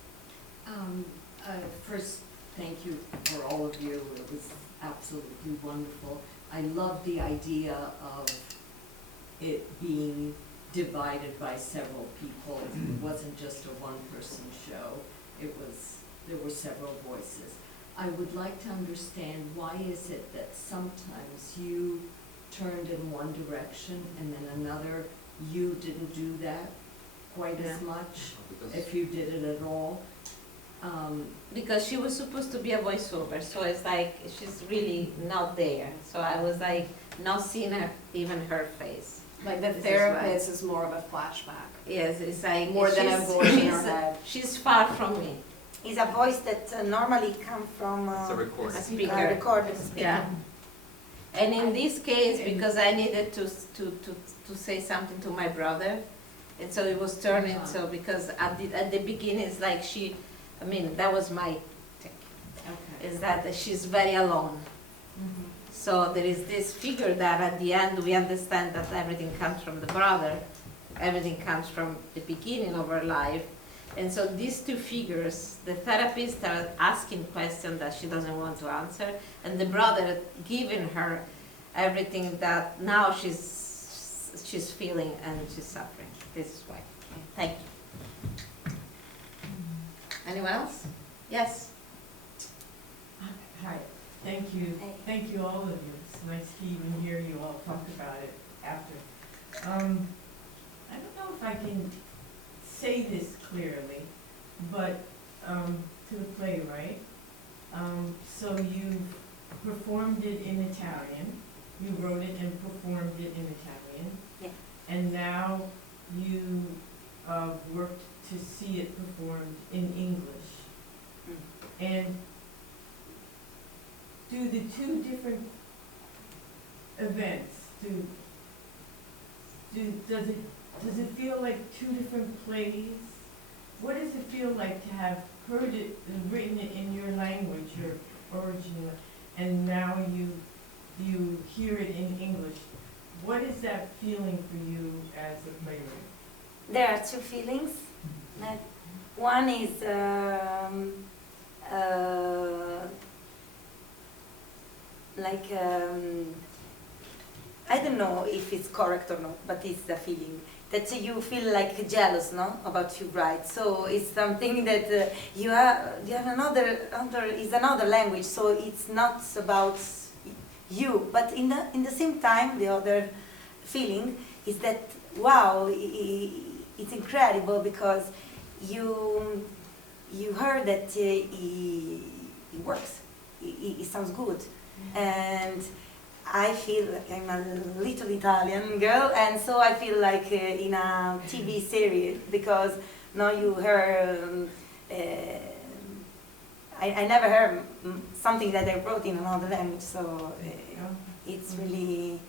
First, thank you for all of you. It was absolutely wonderful. I love the idea of it being divided by several people. It wasn't just a one-person show. There were several voices. I would like to understand, why is it that sometimes you turned in one direction and then another, you didn't do that quite as much, if you did it at all? Because she was supposed to be a voiceover, so it's like she's really not there. So I was like not seeing even her face. Like the therapist is more of a flashback. Yes, it's like More than a voice in her head. She's far from me. It's a voice that normally comes from It's a recording. A speaker. a recording speaker. Yeah. And in this case, because I needed to say something to my brother, and so it was turning. So because at the beginning, it's like I mean, that was my take. Okay. Is that she's very alone. So there is this figure that at the end we understand that everything comes from the brother, everything comes from the beginning of her life. And so these two figures, the therapist are asking questions that she doesn't want to answer, and the brother giving her everything that now she's feeling and she's suffering. This is why. Thank you. Anyone else? Yes. Hi, thank you. Thank you, all of you. It's nice to even hear you all talk about it after. I don't know if I can say this clearly, but to the playwright. So you performed it in Italian. You wrote it and performed it in Italian. Yeah. And now you worked to see it performed in English. And do the two different events, does it feel like two different plays? What does it feel like to have heard it, written it in your language, your original, and now you hear it in English? What is that feeling for you as a playwright? There are two feelings. That one is I don't know if it's correct or not, but it's the feeling. that you feel like jealous, no, about you write. So it's something that you have another language. So it's not about you, but in the same time, the other feeling is that wow, it's incredible because you heard that it works. It sounds good, and I feel like I'm a little Italian girl, and so I feel like in a TV series because now you heard. I never heard something that I wrote in another language, so it's really.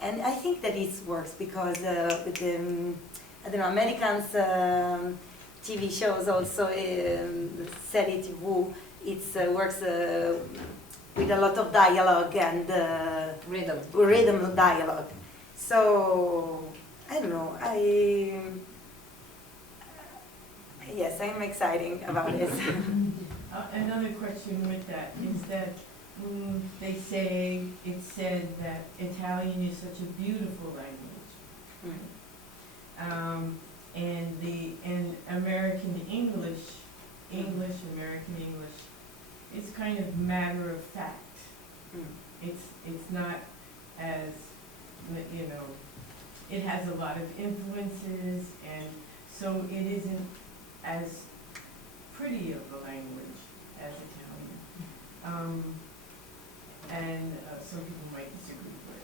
And I think that it works because with the I don't know, Americans TV shows also series TV, it works with a lot of dialogue and rhythm dialogue. So I don't know. Yes, I'm excited about this. Another question with that is that it's said that Italian is such a beautiful language. And American English, American English, it's kind of matter of fact. It's not as, you know, it has a lot of influences, and so it isn't as pretty of a language as Italian. And some people might disagree, but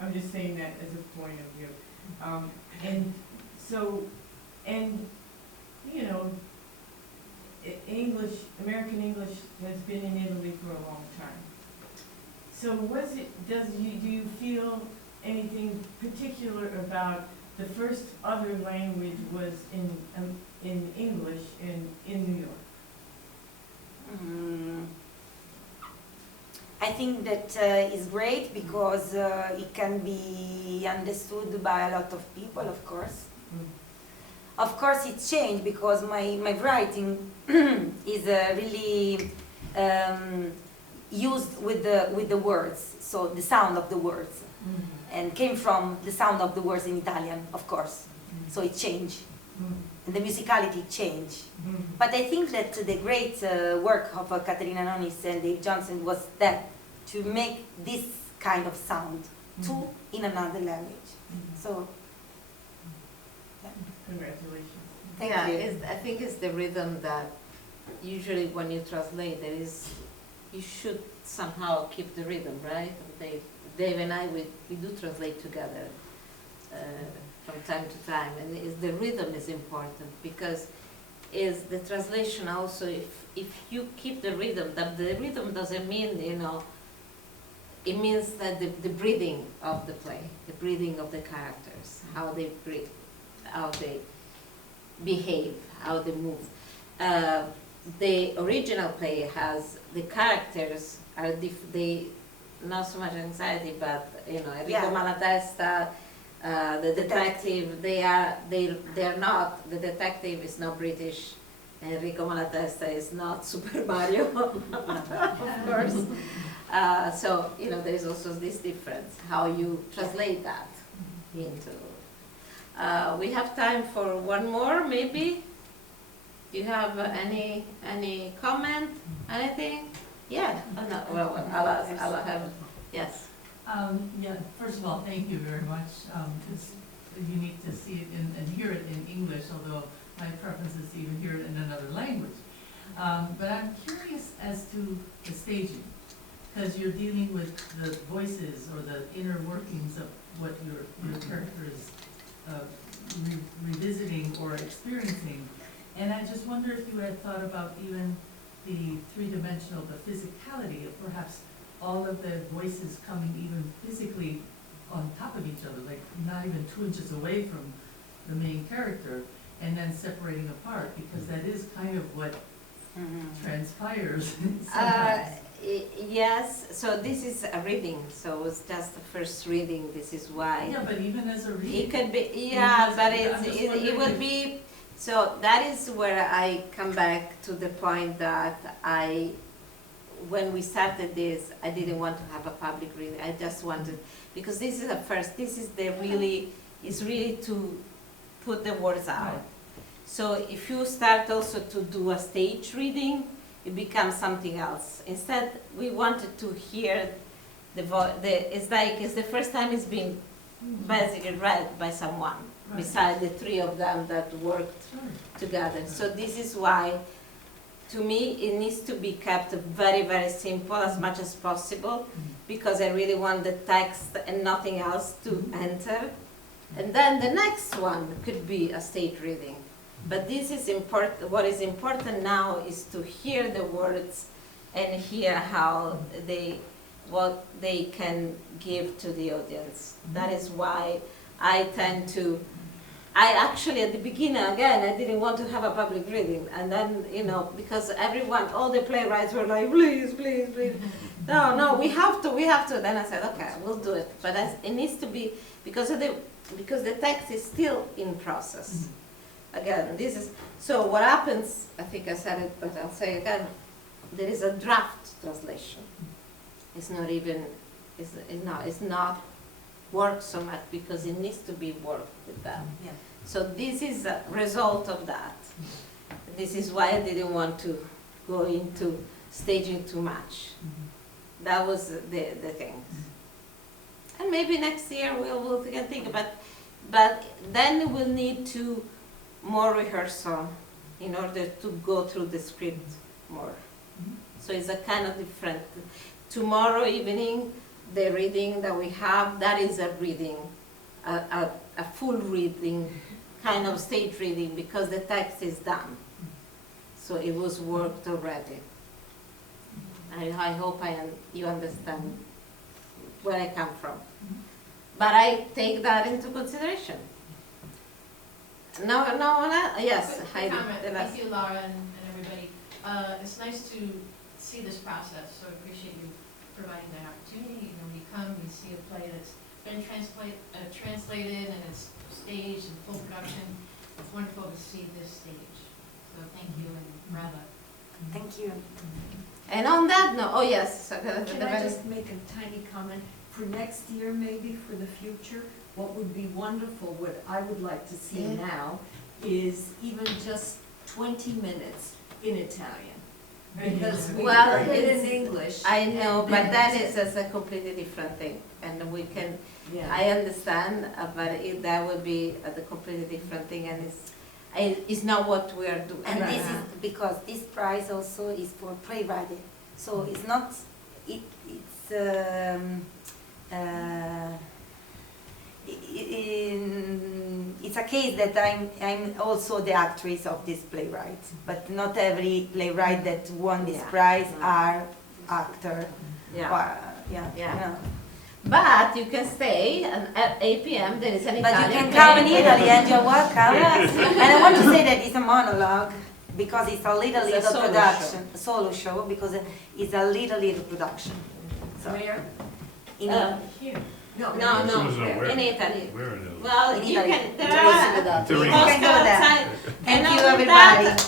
I'm just saying that as a point of view. And so, and you know, American English has been in Italy for a long time. So do you feel anything particular about the first other language was in English in New York? I think that is great because it can be understood by a lot of people, of course. Of course, it's changed because my writing is really used with the words, so the sound of the words, and came from the sound of the words in Italian, of course. So it changed, and the musicality changed. But I think that the great work of Caterina Nonis and Dave Johnson was that to make this kind of sound too in another language. So. Congratulations. Thank Yeah, you. I think it's the rhythm that usually when you translate, you should somehow keep the rhythm, right? Dave and I, we do translate together from time to time, and the rhythm is important because is the translation also, if you keep the rhythm doesn't mean, you know, it means that the breathing of the play, the breathing of the characters, how they breathe, how they behave, how they move. The original play has the characters are they not so much anxiety, but you know, Enrico Malatesta, the detective. They are not. The detective is not British. Enrico Malatesta is not Super Mario, of course. So you know, there is also this difference how you translate that into. We have time for one more, maybe. Do you have any comment? Anything? Yeah. Oh, no. Well, I'll have. Yes. Yeah. First of all, thank you very much. It's unique to see it and hear it in English, although my preference is to even hear it in another language. But I'm curious as to the staging, because you're dealing with the voices or the inner workings of what your character is revisiting or experiencing. And I just wonder if you had thought about even the three-dimensional, the physicality of perhaps all of the voices coming even physically on top of each other, like not even 2 inches away from the main character, and then separating apart, because that is kind of what transpires sometimes. Yes, so this is a reading, so it's just the first reading, this is why. Yeah, but even as a reading. It could be, yeah, but it would be, so that is where I come back to the point that when we started this, I didn't want to have a public reading, I just wanted, because this is the is really to put the words out. So if you start also to do a stage reading, it becomes something else. Instead, we wanted to hear it's the first time it's been basically read by someone, besides the three of them that worked together. So this is why, to me, it needs to be kept very, very simple as much as possible, because I really want the text and nothing else to enter. And then the next one could be a stage reading. But this is important. What is important now is to hear the words and hear how what they can give to the audience. That is why I actually at the beginning, again, I didn't want to have a public reading. And then, because all the playwrights were like, please, please, please. No, we have to. Then I said, okay, we'll do it. But it needs to be, because the text is still in process. Again, so what happens, I think I said it, but I'll say again, there is a draft translation. It's not even, it's not worked so much because it needs to be worked with that. Yeah. So this is a result of that. This is why I didn't want to go into staging too much. That was the thing. And maybe next year we'll think about, but then we'll need to more rehearsal in order to go through the script more. So it's a kind of different. Tomorrow evening, the reading that we have, that is a reading, a full reading, kind of stage reading, because the text is done. So it was worked already. I hope you understand where I come from. But I take that into consideration. No, yes, Quick Heidi. comment. The last. Thank you, Laura, and everybody. It's nice to see this process, so I appreciate you providing that opportunity. When you come, you see a play that's been translated and it's staged in full production. It's wonderful to see this stage. So thank you and bravo. Thank you. And on that note, oh yes. So Can I just make a tiny comment? For next year, maybe for the future, what would be wonderful, what I would like to see now, is even just 20 minutes in Italian. Because we Well, heard it in it's- English. I know, and but then that it's- is a completely different thing, and we can. Yeah. I understand, but that would be a completely different thing, and it's not what we are doing. And Right. this is because this prize also is for playwriting. So it's not, it's a case that I'm also the actress of this playwright, but not every playwright that won this Yeah. prize No. are actor. Yeah. Yeah. Yeah. You know. But you can stay, and at 8 p.m. there is an But Italian you can play. come in Italy and you're welcome. Yes. And I want to say that it's a monologue because it's a little It's a solo production, solo show, because it's a little production. So Where? in Here. No. No, She doesn't know where. in Italy. Where in Italy? Well, In you Italy. can. There Teresa are D'Avenia. Teresa. You can go there. outside. Thank And you, after everybody. that,